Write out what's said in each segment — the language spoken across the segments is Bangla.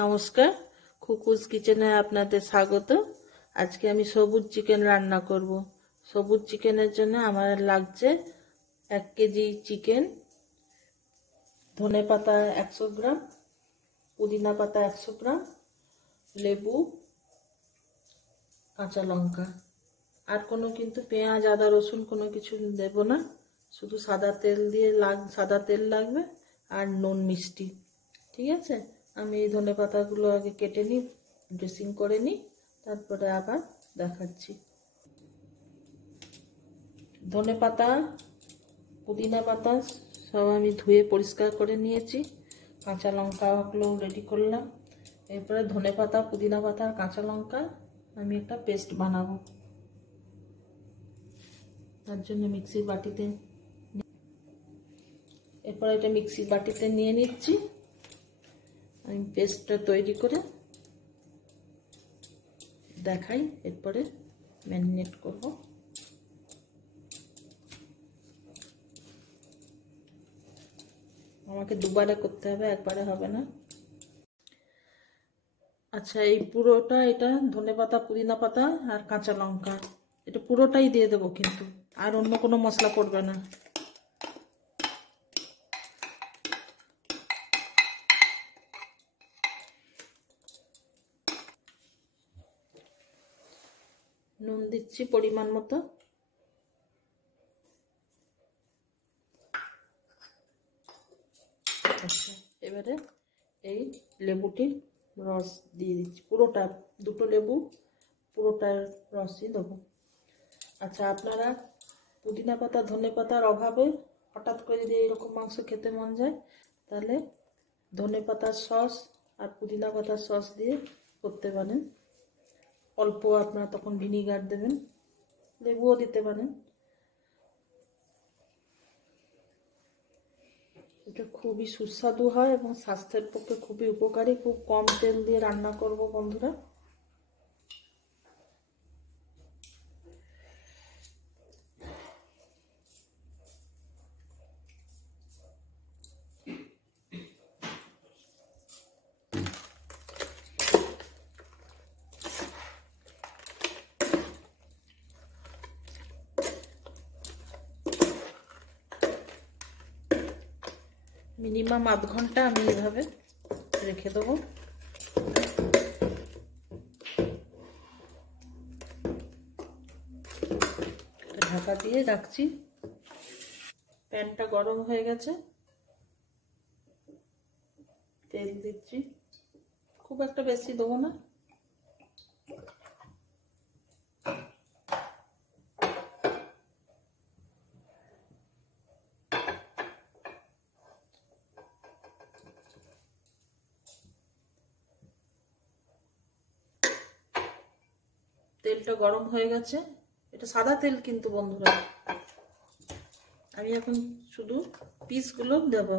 নমস্কার, খুকুস কিচেনে আপনাদের স্বাগত। আজকে আমি সবুজ চিকেন রান্না করব। সবুজ চিকেনের জন্য আমার লাগছে 1 কেজি চিকেন, ধনে পাতা 100 গ্রাম, পুদিনা পাতা 100 গ্রাম, লেবু, কাঁচা লঙ্কা। আর কোনো কিন্তু পেঁয়াজ আদা রসুন কোনো কিছু দেব না, শুধু সাদা তেল দিয়ে সাদা তেল লাগবে আর নুন মিষ্টি। ঠিক আছে, আমি এই ধনে পাতাগুলো আগে কেটে নিই, ড্রেসিং করে নিই, তারপরে আবার দেখাচ্ছি। ধনে পাতা পুদিনা পাতা সব আমি ধুয়ে পরিষ্কার করে নিয়েছি। কাঁচা লঙ্কাগুলো রেডি করলাম। এরপরে ধনে পাতা পুদিনা পাতা আর কাঁচা লঙ্কা আমি একটা পেস্ট বানাবো। তার জন্য মিক্সির বাটিতে, এরপরে এটা মিক্সির বাটিতে নিয়ে নিচ্ছি। আমি পেস্টটা তৈরি করে দেখাই, এরপরে ম্যারিনেট করব। আমাকে দুবারে করতে হবে, একবারে হবে না। আচ্ছা, এই পুরোটা, এটা ধনেপাতা পুদিনা পাতা আর কাঁচা লঙ্কা, এটা পুরোটাই দিয়ে দেবো, কিন্তু আর অন্য কোনো মশলা পড়বে না। নুন দিচ্ছি পরিমাণ মতো। আচ্ছা, এবারে এই লেবুটির রস দিয়ে দিচ্ছি, পুরোটা, 2টো লেবু পুরোটার রসই দেবো। আচ্ছা, আপনারা পুদিনা পাতা ধনে পাতার অভাবে হঠাৎ করে যদি এরকম মাংস খেতে মন যায়, তাহলে ধনে পাতার সস আর পুদিনা পাতার সস দিয়ে করতে পারেন। অল্প আপনারা তখন ভিনিগার দেবেন, লেবুও দিতে পারেন। এটা খুবই সুস্বাদু হয় এবং স্বাস্থ্যের পক্ষে খুবই উপকারী। খুব কম তেল দিয়ে রান্না করব বন্ধুরা। মিনিমাম আধ ঘন্টা আমি এভাবে রেখে দেবো। ঢাকা দিয়ে রাখছি। প্যানটা গরম হয়ে গেছে, তেল দিচ্ছি, খুব একটা বেশি দেবো না। তেলটা গরম হয়ে গেছে, এটা সাদা তেল কিন্তু বন্ধুরা। আমি এখন শুধু পিসগুলো দেব।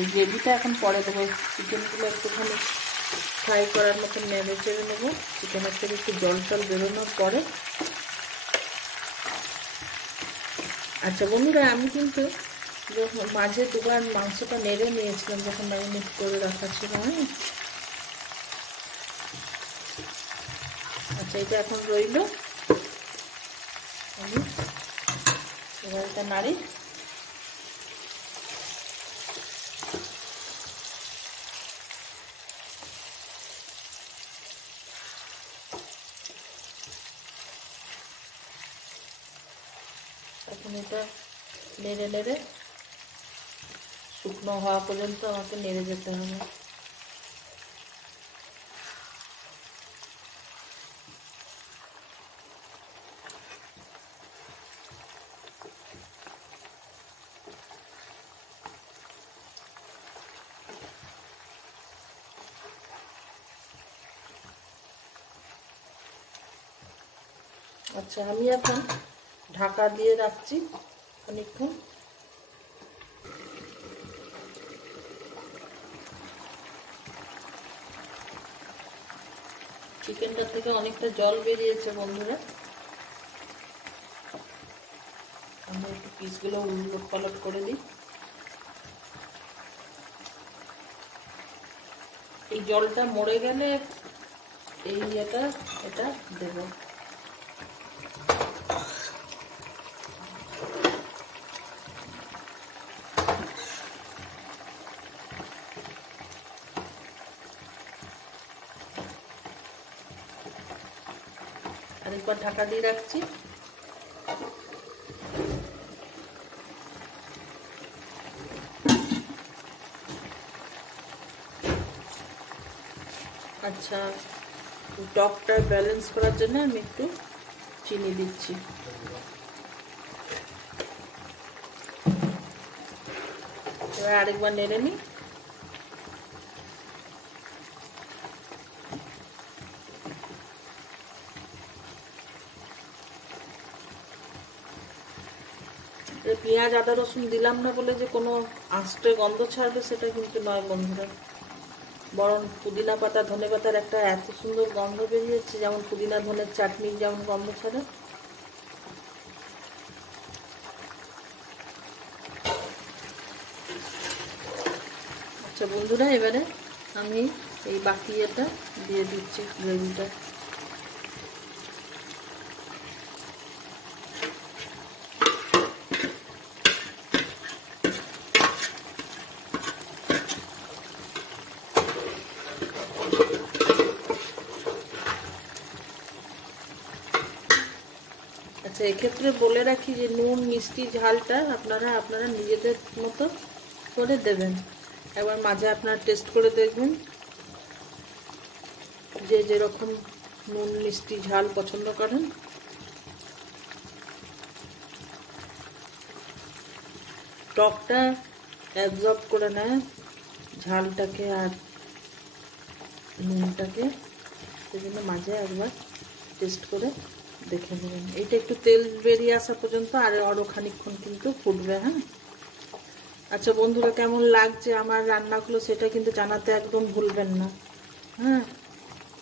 এই গ্রেভিটা এখন পরে দেবো। চিকেনগুলো একটুখানি ফ্রাই করার মতো নেড়ে চেড়ে নেবো। চিকেনের থেকে একটু জল টল বেরোনোর পরে। আচ্ছা বন্ধুরা, আমি কিন্তু যখন মাঝে দুবার মাংসটা নেড়ে নিয়েছিলাম, যখন ম্যারিনেট করে রাখা ছিল। আচ্ছা, এটা এখন রইল। আমি এবার এটা নাড়ি। এখন এটা নেড়ে নেড়ে শুকনো হওয়া পর্যন্ত আমাকে নেড়ে যেতে হবে। আচ্ছা, আমি এখন ঢাকা দিয়ে রাখছি খানিকক্ষণ। চিকেনটা থেকে অনেকটা জল বেরিয়েছে বন্ধুরা। আমরা একটু পিসগুলো উলট পালট করে দিই। এই জলটা মরে গেলে এই এটা দেব। আরেকবার ঢাকা দিয়ে রাখছি। আচ্ছা, টকটা ব্যালেন্স করার জন্য আমি একটু চিনি দিচ্ছি। এবার আরেকবার নেড়ে নিই। পেঁয়াজ আদা রসুন দিলাম না বলে যে কোনো আঁচটে গন্ধ ছাড়বে সেটা কিন্তু নয় বন্ধুরা, বরং পুদিনা পাতা ধনে পাতার একটা এত সুন্দর গন্ধ বেরিয়েছে, যেমন পুদিনা ধনের চাটনি যেমন গন্ধ ছাড়ে। আচ্ছা বন্ধুরা, এবারে আমি এই বাকি এটা দিয়ে দিচ্ছি গ্রেভিটা। আচ্ছা, এক্ষেত্রে বলে রাখি যে নুন মিষ্টি ঝালটা আপনারা নিজেদের মতো করে দেবেন। একবার মাঝে আপনারা টেস্ট করে দেখবেন যে যেরকম নুন মিষ্টি ঝাল পছন্দ করেন। টকটা অ্যাবজর্ব করে নেয় ঝালটাকে আর নুনটাকে, সেজন্য মাঝে একবার টেস্ট করে দেখে নেবেন। এইটা একটু তেল বেরিয়ে আসা পর্যন্ত আরো খানিকক্ষণ কিন্তু ফুটবে। হ্যাঁ, আচ্ছা বন্ধুরা, কেমন লাগছে আমার রান্নাগুলো সেটা কিন্তু জানাতে একদম ভুলবেন না। হ্যাঁ,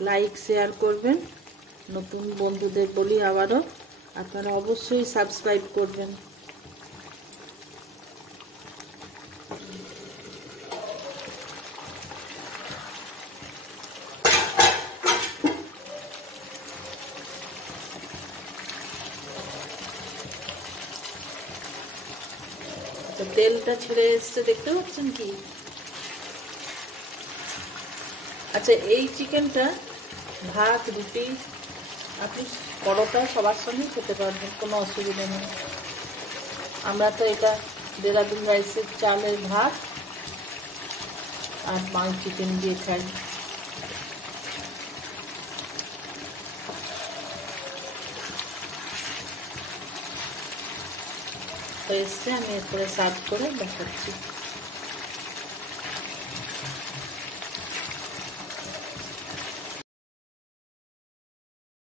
লাইক শেয়ার করবেন। নতুন বন্ধুদের বলি আবারও, আপনারা অবশ্যই সাবস্ক্রাইব করবেন। তেলটা ছেড়ে এসছে, দেখতে পাচ্ছেন কি? আচ্ছা, এই চিকেনটা ভাত রুটি আপনি পরোটা সবার সঙ্গে খেতে পারবেন, কোনো অসুবিধা নেই। আমরা তো এটা দেরাদুন রাইসের চালের ভাত আর মাছ চিকেন দিয়ে খাই। এসছে, আমি এরপরে সার্ভ করে দেখাচ্ছি।